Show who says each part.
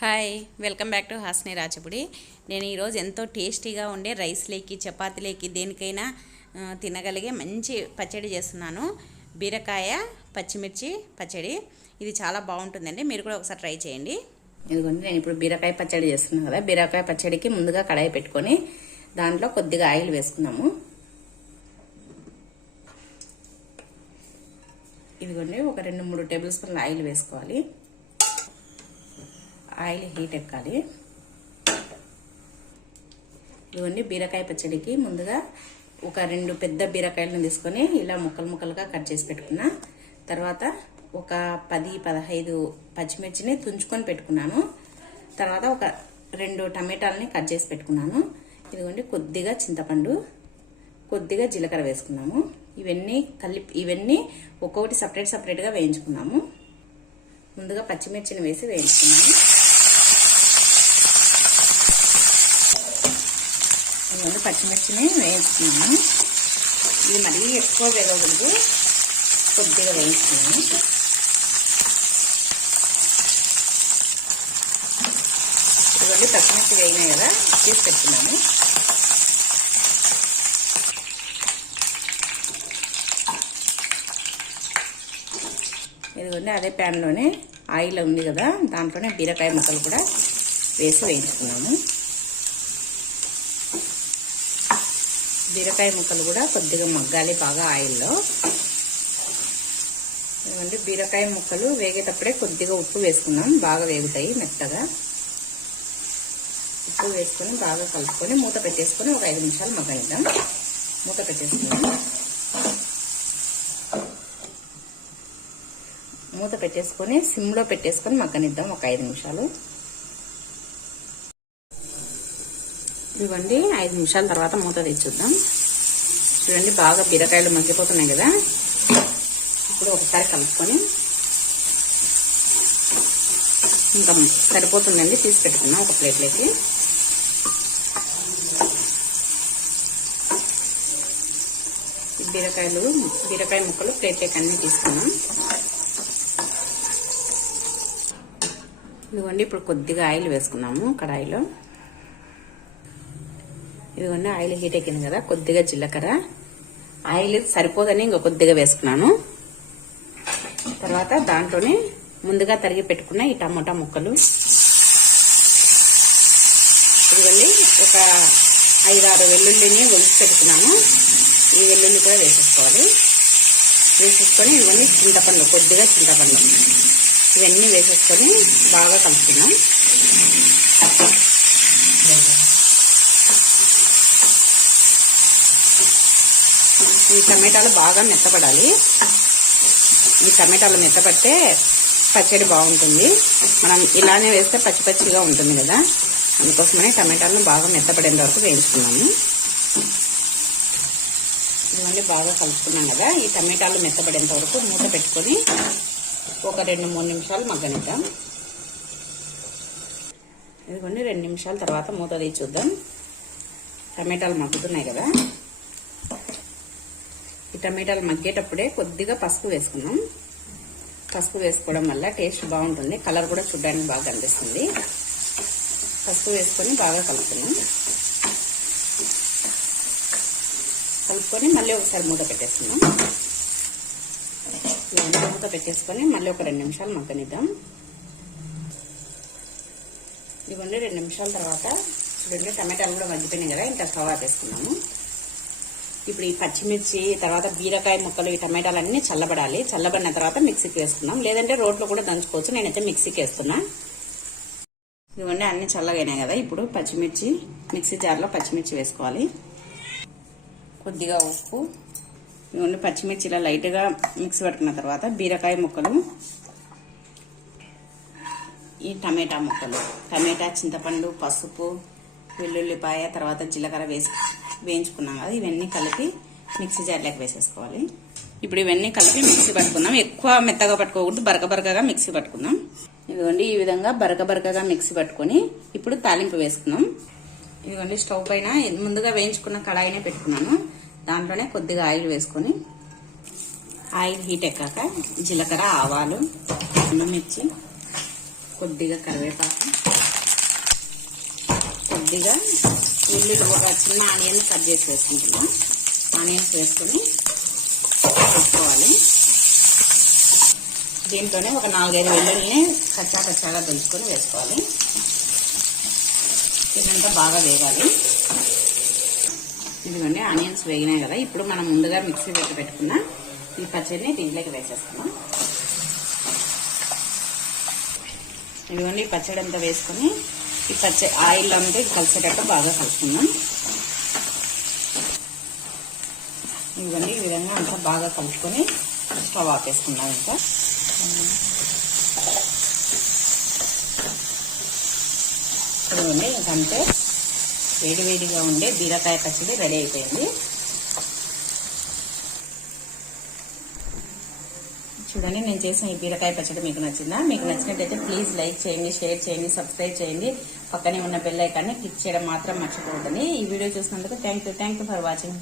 Speaker 1: Hi welcome back to Hasni Rachapudi నేను ఈరోజు ఎంతో టేస్టీగా ఉండే రైస్లేకి చపాతీలేకి దేనికైనా తినగలిగే మంచి పచ్చడి చేస్తున్నాను. బీరకాయ పచ్చిమిర్చి పచ్చడి. ఇది చాలా బాగుంటుందండి. మీరు కూడా ఒకసారి ట్రై చేయండి.
Speaker 2: ఇదిగోండి నేను ఇప్పుడు బీరకాయ పచ్చడి చేస్తున్నాను కదా. బీరకాయ పచ్చడికి ముందుగా కడాయి పెట్టుకొని దాంట్లో కొద్దిగా ఆయిల్ వేసుకున్నాము ఇదిగోండి ఒక రెండు మూడు టేబుల్ స్పూన్ల ఆయిల్ వేసుకోవాలి. ఆయిల్ హీట్ ఎక్కాలి. ఇవన్నీ బీరకాయ పచ్చడికి ముందుగా ఒక రెండు పెద్ద బీరకాయలను తీసుకొని ఇలా ముక్కలు ముక్కలుగా కట్ చేసి పెట్టుకున్నా. తర్వాత ఒక పది పదహైదు పచ్చిమిర్చిని తుంచుకొని పెట్టుకున్నాను. తర్వాత ఒక రెండు టమాటాలని కట్ చేసి పెట్టుకున్నాను. ఇదిగోండి కొద్దిగా చింతపండు కొద్దిగా జీలకర్ర వేసుకున్నాము. ఇవన్నీ కలిపి ఇవన్నీ ఒక్కొక్కటి సపరేట్ సపరేట్గా వేయించుకున్నాము. ముందుగా పచ్చిమిర్చిని వేసి వేయించుకున్నాము. ఇవన్నీ పచ్చిమిర్చిని వేయించుకున్నాము ఇది మరీ ఎక్కువ వేగకూడదు. కొద్దిగా వేయించుకున్నాను. ఇవన్నీ పచ్చిమిర్చి వేగినాయి కదా తీసి పెట్టుకున్నాము ఇదిగోండి అదే ప్యాన్లోనే ఆయిల్ ఉంది కదా దాంట్లోనే బీరకాయ ముక్కలు కూడా వేసి వేయించుకున్నాము బీరకాయ ముక్కలు కూడా కొద్దిగా మగ్గాలి బాగా ఆయిల్లో. ఏమంటే బీరకాయ ముక్కలు వేగేటప్పుడే కొద్దిగా ఉప్పు వేసుకున్నాం బాగా వేగుతాయి మెత్తగా. ఉప్పు వేసుకొని బాగా కలుపుకొని మూత పెట్టేసుకొని ఒక ఐదు నిమిషాలు మగ్గనిద్దాం. మూత పెట్టేసుకున్నాం మూత పెట్టేసుకొని సిమ్లో పెట్టేసుకొని మగ్గనిద్దాం ఒక ఐదు నిమిషాలు. ఇవ్వండి. ఐదు నిమిషాల తర్వాత మూత తెచ్చుద్దాం. చూడండి బాగా బీరకాయలు మగ్గిపోతున్నాయి కదా. ఇప్పుడు ఒకసారి కలుపుకొని ఇంకా సరిపోతుందండి. తీసి పెట్టుకున్నాం ఒక ప్లేట్లోకి. బీరకాయలు బీరకాయ ముక్కలు ప్లేట్లోకి అన్నీ తీసుకున్నాం. ఇదిగోండి ఇప్పుడు కొద్దిగా ఆయిల్ వేసుకున్నాము కడాయిలో. ఇదిగోండి ఆయిల్ హీట్ ఎక్కింది కదా కొద్దిగా జీలకర్ర. ఆయిల్ సరిపోదని ఇంకా కొద్దిగా వేసుకున్నాను. తర్వాత దాంట్లోనే ముందుగా తరిగి పెట్టుకున్న ఈ టమోటా ముక్కలు. ఇదిగోండి ఒక ఐదారు వెల్లుల్లిని ఒలిచి పెట్టుకున్నాను. ఈ వెల్లుల్లి కూడా వేసేసుకోవాలి. వేసేసుకొని ఇవన్నీ చింతపండు కొద్దిగా చింతపండు. ఇవన్నీ వేసేసుకొని బాగా కలుపుకున్నాం ఈ టమాటాలు బాగా మెత్తపడాలి. ఈ టమాటాలు మెత్తపడితే పచ్చడి బాగుంటుంది. మనం ఇలానే వేస్తే పచ్చి పచ్చిగా ఉంటుంది కదా. అందుకోసమనే టమాటాలను బాగా మెత్తపడేంత వరకు వేయించుకున్నాము. ఇవన్నీ బాగా కలుపుకున్నాం కదా. ఈ టమాటాలు మెత్తపడేంత వరకు మూత పెట్టుకొని ఒక రెండు మూడు నిమిషాలు మగ్గనిద్దాం. ఇదిగోండి రెండు నిమిషాల తర్వాత మూత తీసి చూద్దాం. టమాటాలు మగ్గుతున్నాయి కదా. ఈ టమాటాలు మగ్గేటప్పుడే కొద్దిగా పసుపు వేసుకున్నాం. పసుపు వేసుకోవడం వల్ల టేస్ట్ బాగుంటుంది. కలర్ కూడా చూడడానికి బాగా కనిపిస్తుంది. పసుపు వేసుకొని బాగా కలుపుకున్నాం. కలుపుకొని మళ్ళీ ఒకసారి మూత పెట్టేస్తున్నాం మూత పెట్టేసుకొని మళ్ళీ ఒక రెండు నిమిషాలు మగ్గనిద్దాం. ఇవన్నీ రెండు నిమిషాల తర్వాత చూడండి టమాటాలు కూడా మగ్గిపోయినాయి కదా ఇంకా స్టవ్ వేసుకున్నాము. ఇప్పుడు ఈ పచ్చిమిర్చి తర్వాత బీరకాయ ముక్కలు ఈ టమాటాలు అన్ని చల్లబడాలి. చల్లబడిన తర్వాత మిక్సీకి వేసుకున్నాం లేదంటే రోట్లో కూడా దంచుకోవచ్చు. నేనైతే మిక్సీకి వేస్తున్నా. ఇవన్నీ అన్ని చల్లగైనాయి కదా. ఇప్పుడు పచ్చిమిర్చి మిక్సీ జార్లో పచ్చిమిర్చి వేసుకోవాలి. కొద్దిగా ఉప్పు. ఇవన్నీ పచ్చిమిర్చి ఇలా లైట్గా మిక్సీ పట్టుకున్న తర్వాత బీరకాయ ముక్కలు ఈ టమాటా ముక్కలు. టమాటా చింతపండు పసుపు వెల్లుల్లిపాయ తర్వాత జీలకర్ర వేసి వేయించుకున్నాం కదా ఇవన్నీ కలిపి మిక్సీ జార్లోకి వేసేసుకోవాలి. ఇప్పుడు ఇవన్నీ కలిపి మిక్సీ పట్టుకుందాం. ఎక్కువ మెత్తగా పట్టుకోకూడదు బరక బరకగా మిక్సీ పట్టుకుందాం. ఇదిగోండి ఈ విధంగా బరక బరకగా మిక్సీ పట్టుకొని ఇప్పుడు తాలింపు వేసుకుందాం. ఇదిగోండి స్టవ్ పైన ముందుగా వేయించుకున్న కడాయినే పెట్టుకున్నాను. దాంట్లోనే కొద్దిగా ఆయిల్ వేసుకొని ఆయిల్ హీట్ ఎక్కాక జీలకర్ర ఆవాలు మిర్చి కొద్దిగా కరివేపాకు కొద్దిగా ఉల్లిలు ఒక చిన్న ఆనియన్ కట్ చేసి వేసుకుంటున్నాం ఆనియన్స్ వేసుకొని పెట్టుకోవాలి దీంట్లోనే ఒక నాలుగైదు వెల్లుల్ని కచ్చా కచ్చాగా దంచుకొని వేసుకోవాలి. ఇదంతా బాగా వేగాలి. ఇదిగోండి ఆనియన్స్ వేగినాయి కదా. ఇప్పుడు మనం ముందుగా మిక్సీ పెట్టి పెట్టుకున్న ఈ పచ్చడిని దీంట్లోకి వేసేస్తున్నాం ఇదిగోండి ఈ పచ్చడి అంతా వేసుకొని ఈ పచ్చడి ఆయిల్ అంతా కలిసేటట్టు బాగా కలుపుకుందాం. ఇవన్నీ ఈ విధంగా అంతా బాగా కలుపుకొని స్టవ్ ఆపేసుకున్నాం ఇంకా. ఇవన్నీ ఇంకంటే వేడి వేడిగా ఉండే బీరకాయ పచ్చడి రెడీ అయిపోయింది. కానీ నేను చేసిన ఈ బీరకాయ పచ్చడి మీకు నచ్చిందా? మీకు నచ్చినట్టయితే ప్లీజ్ లైక్ చేయండి షేర్ చేయండి సబ్స్క్రైబ్ చేయండి. పక్కనే ఉన్న బెల్ ఐకాన్ని క్లిక్ చేయడం మాత్రం మర్చిపోకండి ఈ వీడియో చూసినందుకు thank you thank you for watching